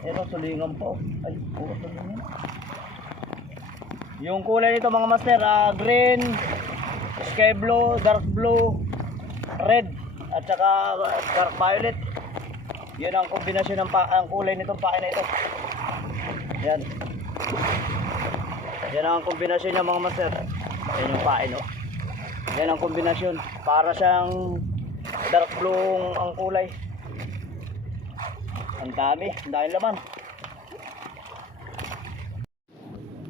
Ito, sulingan po. Ay, puro sulingan. Yung kulay nito mga master, ah, green, sky blue, dark blue, red, at saka dark violet. Yun ang kombinasyon ng pa ang kulay nitong pain na ito. Yan. Yan ang kombinasyon niya mga master. Yan yung pain, oh. Yan ang kombinasyon. Para siyang dark blue ang kulay. Ang dami, ang dami laman.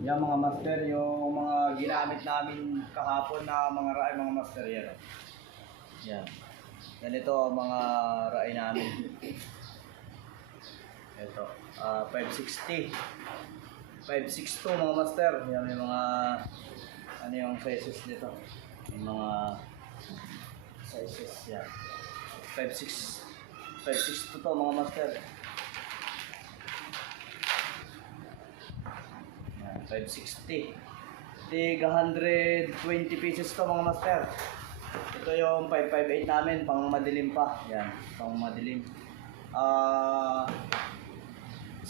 Yan mga master, yung mga ginamit namin kahapon na mga raay mga master yan. oh. Yan. Ganito ang mga raay namin. Ito, ah 560. 562 mga master. Yan yung mga ano yung sizes nito. Yung mga sizes yan. 56 562 to mga master. 560. Tig 120 pieces to mga master. Ito yung 558 namin, pang madilim pa. Yan, pang madilim. Ah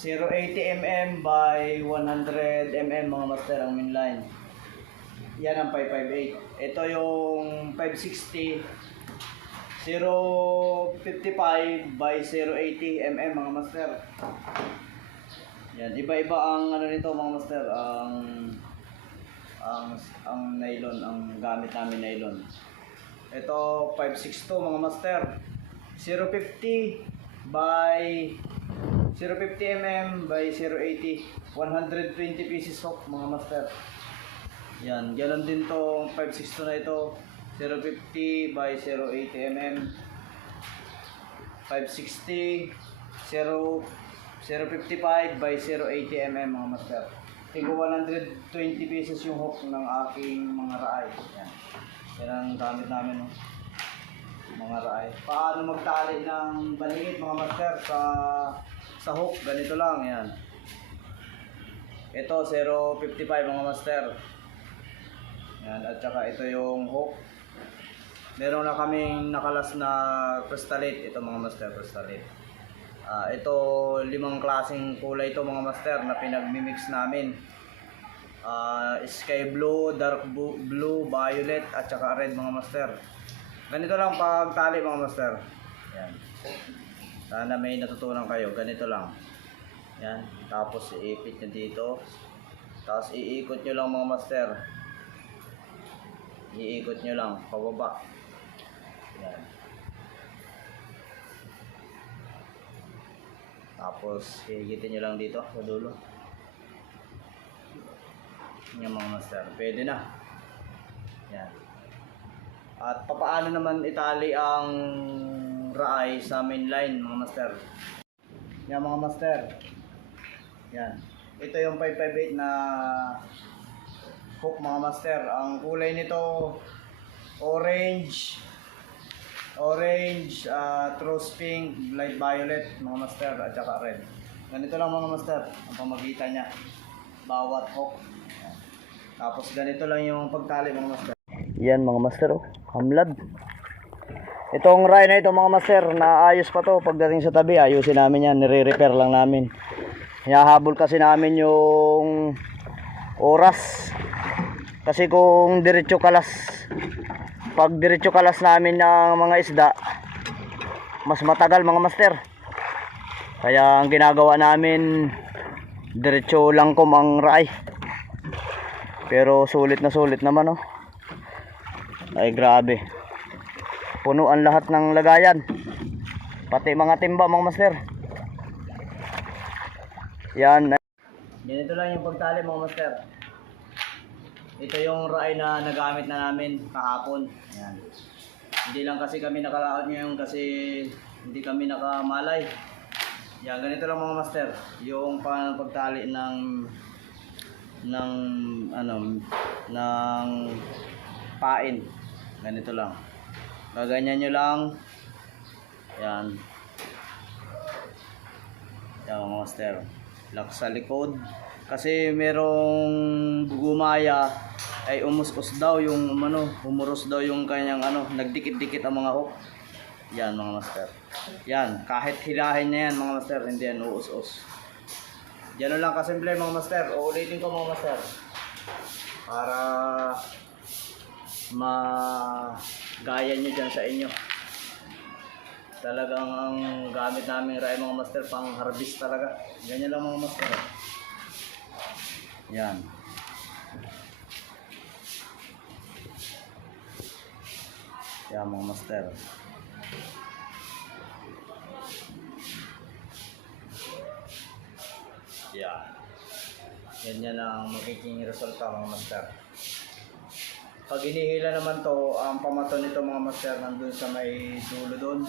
080 mm by 100 mm mga master ang mainline. Yan ang 558. Ito yung 560 055 by 080 mm mga master. Yan, iba-iba ang ano nito mga master, ang ang ang nylon, ang gamit namin nylon. Ito 562 mga master. 050 by 050 mm by 080 120 pieces hook mga master. Yan, ganoon din to 562 na ito 050 by 080 mm 560 0 055 by 080 mm mga master. Tigo 120 pieces yung hook ng aking mga raay. Yan. Yan ang gamit namin. No? Mga raay. Paano magtali ng balingit mga master sa sa hook? Ganito lang. Yan. Ito 055 mga master. Yan. At saka ito yung hook. Meron na kaming nakalas na crystalite. Ito mga master crystalite. Ah, ito limang klaseng kulay ito mga master na pinagmimix namin. Ah, sky blue, dark blue, violet at saka red mga master. Ganito lang pagtali mga master. Yan. Sana may natutunan kayo. Ganito lang. Yan. Tapos iipit nyo dito. Tapos iikot nyo lang mga master. Iikot nyo lang. Pababa. Yan. Tapos, higitin nyo lang dito sa dulo. Yan mga master. Pwede na. Yan. At papaano naman itali ang raay sa main line mga master. Yan mga master. Yan. Ito yung 558 na hook mga master. Ang kulay nito orange, orange, uh, rose pink, light violet, mga master, at saka red. Ganito lang mga master, ang pamagitan niya. Bawat hook. Tapos ganito lang yung pagtali mga master. Yan mga master, oh. hamlad. Itong rye na ito mga master, naayos pa to pagdating sa tabi, ayusin namin yan, nire-repair lang namin. Hinahabol kasi namin yung oras. Kasi kung diretso kalas, pag diretso kalas namin ng mga isda, mas matagal mga master. Kaya ang ginagawa namin, diretso lang kum ang raay. Pero sulit na sulit naman oh. Ay grabe. Punuan lahat ng lagayan. Pati mga timba mga master. Yan. Ganito lang yung pagtali mga master. Ito yung raay na nagamit na namin kahapon. Yan. Hindi lang kasi kami nakalaot ngayon kasi hindi kami nakamalay. Yan, ganito lang mga master. Yung pagtali ng ng ano ng pain. Ganito lang. Gaganyan nyo lang. Yan. Yan mga master. Lock sa likod. Kasi merong gumaya ay umus-us daw yung ano, umuros daw yung kanyang ano, nagdikit-dikit ang mga hook. Yan mga master. Yan, kahit hilahin niya yan mga master, hindi yan uus-us. Yan lang kasimple mga master. Uulitin ko mga master. Para magaya nyo dyan sa inyo. Talagang ang gamit namin ray mga master pang harvest talaga. Ganyan lang mga master. Yan. Yan mga master. Yan. Ganyan ang magiging resulta mga master. Pag hinihila naman to, ang pamato nito mga master nandun sa may dulo doon.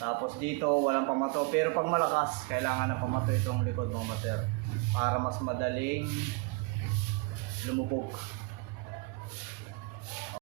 Tapos dito, walang pamato. Pero pag malakas, kailangan ng pamato itong likod mga master. Para mas madaling lumubog.